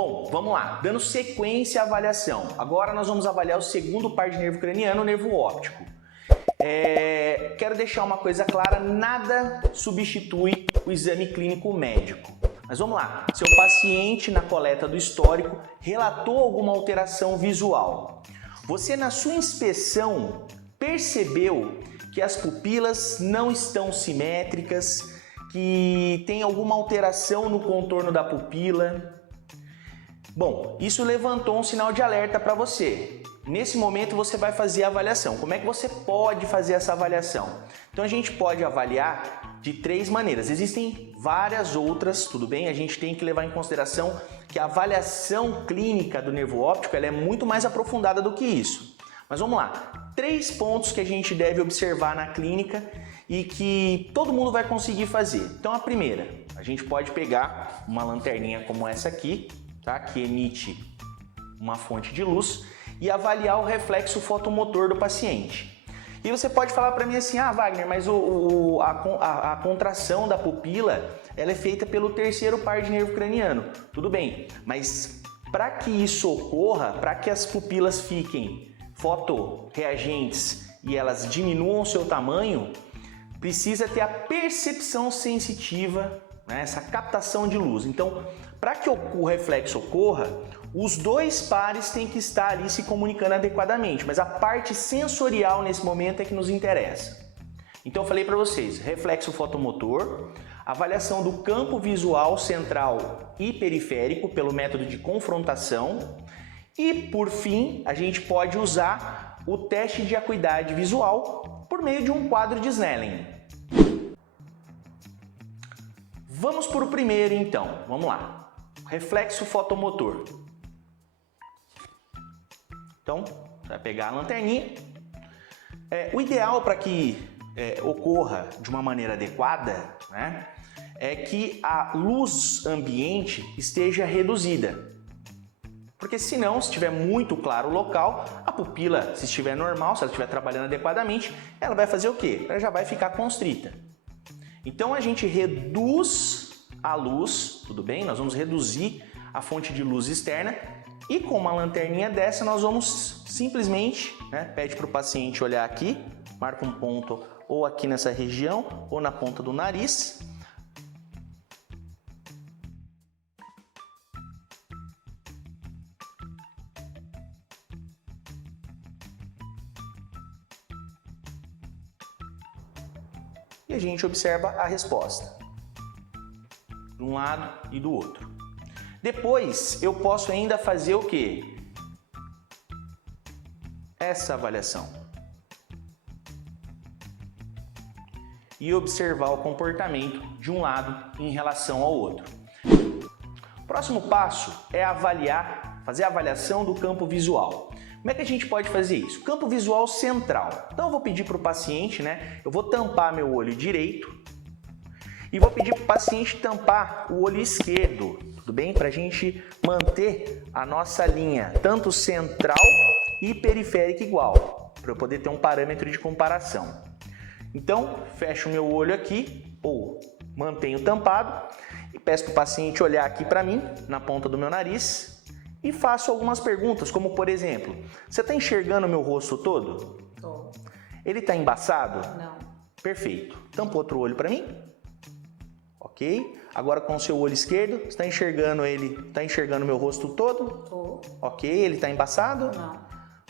Bom, vamos lá. Dando sequência à avaliação. Agora nós vamos avaliar o segundo par de nervo craniano, o nervo óptico. Quero deixar uma coisa clara, nada substitui o exame clínico médico. Mas vamos lá, seu paciente na coleta do histórico relatou alguma alteração visual. Você na sua inspeção percebeu que as pupilas não estão simétricas, que tem alguma alteração no contorno da pupila? Bom, isso levantou um sinal de alerta para você. Nesse momento você vai fazer a avaliação. Como é que você pode fazer essa avaliação? Então a gente pode avaliar de três maneiras. Existem várias outras, tudo bem? A gente tem que levar em consideração que a avaliação clínica do nervo óptico ela é muito mais aprofundada do que isso. Mas vamos lá. 3 pontos que a gente deve observar na clínica e que todo mundo vai conseguir fazer. Então a primeira, a gente pode pegar uma lanterninha como essa aqui, tá? Que emite uma fonte de luz e avaliar o reflexo fotomotor do paciente. E você pode falar para mim assim, Wagner, mas a contração da pupila ela é feita pelo terceiro par de nervo craniano. Tudo bem, mas para que isso ocorra, para que as pupilas fiquem fotorreagentes e elas diminuam o seu tamanho, precisa ter a percepção sensitiva, né, essa captação de luz. Então, para que o reflexo ocorra, os dois pares têm que estar ali se comunicando adequadamente, mas a parte sensorial nesse momento é que nos interessa. Então eu falei para vocês, reflexo fotomotor, avaliação do campo visual central e periférico pelo método de confrontação e, por fim, a gente pode usar o teste de acuidade visual por meio de um quadro de Snellen. Vamos para o primeiro então, vamos lá. Reflexo fotomotor. Então, você vai pegar a lanterninha. O ideal para que ocorra de uma maneira adequada, né, é que a luz ambiente esteja reduzida. Porque senão, se estiver muito claro o local, a pupila, se estiver normal, se ela estiver trabalhando adequadamente, ela vai fazer o quê? Ela já vai ficar constrita. Então a gente reduz a luz, tudo bem? Nós vamos reduzir a fonte de luz externa e com uma lanterninha dessa nós vamos simplesmente, né, pede para o paciente olhar aqui, marca um ponto ou aqui nessa região ou na ponta do nariz. E a gente observa a resposta, de um lado e do outro. Depois, eu posso ainda fazer o quê? Essa avaliação. E observar o comportamento de um lado em relação ao outro. O próximo passo é fazer a avaliação do campo visual. Como é que a gente pode fazer isso? Campo visual central. Então eu vou pedir para o paciente, né? Eu vou tampar meu olho direito e vou pedir para o paciente tampar o olho esquerdo, tudo bem? Para a gente manter a nossa linha, tanto central e periférica igual, para eu poder ter um parâmetro de comparação. Então, fecho o meu olho aqui, ou mantenho tampado, e peço para o paciente olhar aqui para mim, na ponta do meu nariz, e faço algumas perguntas, como por exemplo, você está enxergando o meu rosto todo? Tô. Ele está embaçado? Não. Perfeito. Tampa outro olho para mim. Ok. Agora com o seu olho esquerdo, você está enxergando está enxergando o meu rosto todo? Tô. Ok. Ele está embaçado? Não.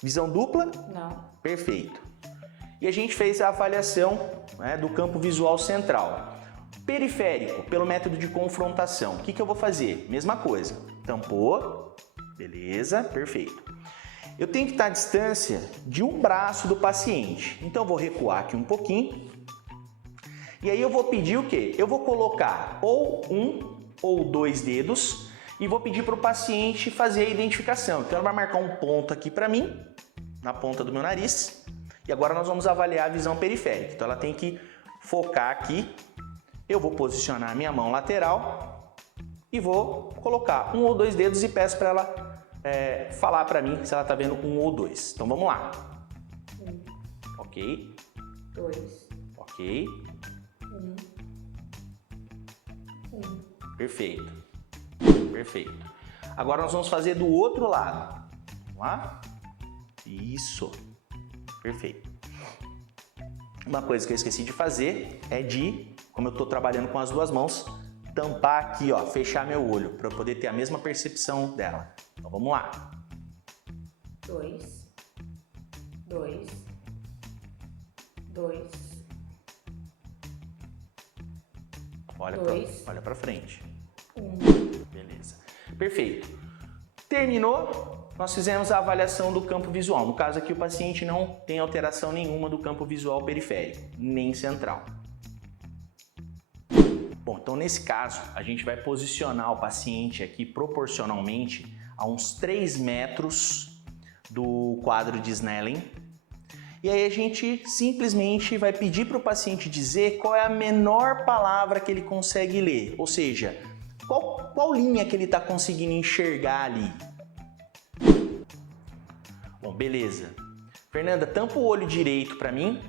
Visão dupla? Não. Perfeito. E a gente fez a avaliação, né, do campo visual central. Periférico, pelo método de confrontação. O que eu vou fazer? Mesma coisa. Tampou. Beleza, perfeito. Eu tenho que estar à distância de um braço do paciente. Então eu vou recuar aqui um pouquinho. E aí eu vou pedir o quê? Eu vou colocar ou 1 ou 2 dedos e vou pedir para o paciente fazer a identificação. Então ela vai marcar um ponto aqui para mim, na ponta do meu nariz. E agora nós vamos avaliar a visão periférica. Então ela tem que focar aqui. Eu vou posicionar a minha mão lateral e vou colocar 1 ou 2 dedos e peço para ela falar para mim se ela está vendo 1 ou 2. Então vamos lá. 1. Ok. 2. Ok. 1. Perfeito. Perfeito. Agora nós vamos fazer do outro lado. Vamos lá? Isso. Perfeito. Uma coisa que eu esqueci de fazer é de, como eu estou trabalhando com as duas mãos, tampar aqui, ó, fechar meu olho, para eu poder ter a mesma percepção dela. Então vamos lá. 2, 2, 2. Olha para frente. 1. Beleza. Perfeito. Terminou? Nós fizemos a avaliação do campo visual. No caso aqui, o paciente não tem alteração nenhuma do campo visual periférico, nem central. Bom, então nesse caso, a gente vai posicionar o paciente aqui proporcionalmente a uns 3 metros do quadro de Snellen. E aí a gente simplesmente vai pedir para o paciente dizer qual é a menor palavra que ele consegue ler, ou seja, qual linha que ele está conseguindo enxergar ali. Bom, beleza. Fernanda, tampa o olho direito para mim.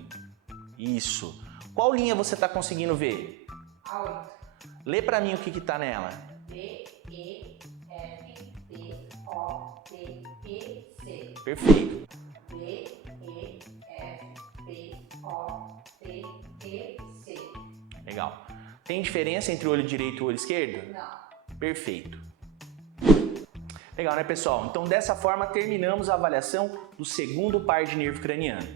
Isso. Qual linha você está conseguindo ver? A 8. Lê para mim o que está nela. D, E, F, P, O, T, E, C. Perfeito. D, E, F, P, O, T, E, C. Legal. Tem diferença entre o olho direito e o olho esquerdo? Não. Perfeito. Legal, né, pessoal? Então, dessa forma, terminamos a avaliação do segundo par de nervo craniano.